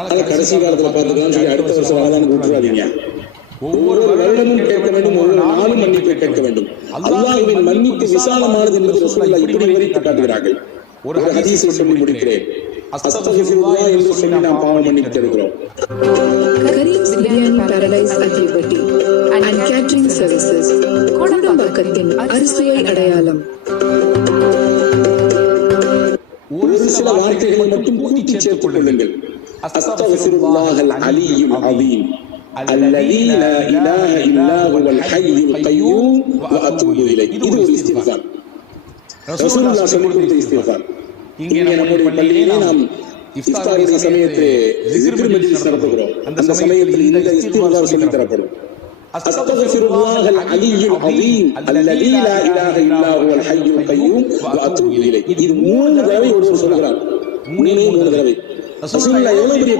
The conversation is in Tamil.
கடைசி காலத்துல பார்த்துக்கலாம் சொல்லி அடுத்த வருஷம் வாழான்னு விட்டுறாதீங்க. ஒவ்வொரு வருடமும் கேட்க வேண்டும், ஒவ்வொரு நாளும் மன்னிப்பை கேட்க வேண்டும். அல்லாஹ்வின் மன்னிப்பு விசாலமானது என்று ரசூலுல்லாஹ் இப்படி விவரித்து காட்டுகிறார்கள். ஒரு ஹதீஸை சொல்லி முடிக்கிறேன். அஸ்தக்ஃபிருல்லாஹ் என்று சொல்லி நாம் பாவம் மன்னித்து இருக்கிறோம். Karim's biryani paradise at liberty and catering services கோடம்பாக்கத்தின் அறுசுவை அடையாளம். ஒரு சில வார்த்தைகளை மட்டும் கூட்டி சேர்த்துக் கொள்ளுங்கள். அஸ்தக்ஃபிருல்லாஹல் அலியுல் அஸீம் அல்லதீ லா இலாஹ இல்லா ஹுவல் ஹய்யுல் கய்யூம் வ அத்தூபு இலைஹ். இது ஒரு இஸ்திக்ஃபார். ரசூலுல்லாஹ் சொல்லிக் கொடுத்த இஸ்திக்ஃபார். இங்கே நம்முடைய பள்ளியிலே நாம் இஃப்தாருடைய சமயத்திலே ஸிக்ர் மஜ்லிஸ் நடத்துகிறோம். அந்த சமயத்தில் இந்த இஸ்திக்ஃபார் சொல்லித் தரப்படும். அஸ்தக்ஃபிருல்லாஹல் அலியுல் அஸீம் அல்லதீ லா இலாஹ இல்லா ஹுவல் ஹய்யுல் கய்யூம் வ அத்தூபு இலைஹ். இது 3 தடவை ஒருவர் சொல்கிறார். 3 தடவை. ரசூலுல்லாஹ் எவ்வளவு பெரிய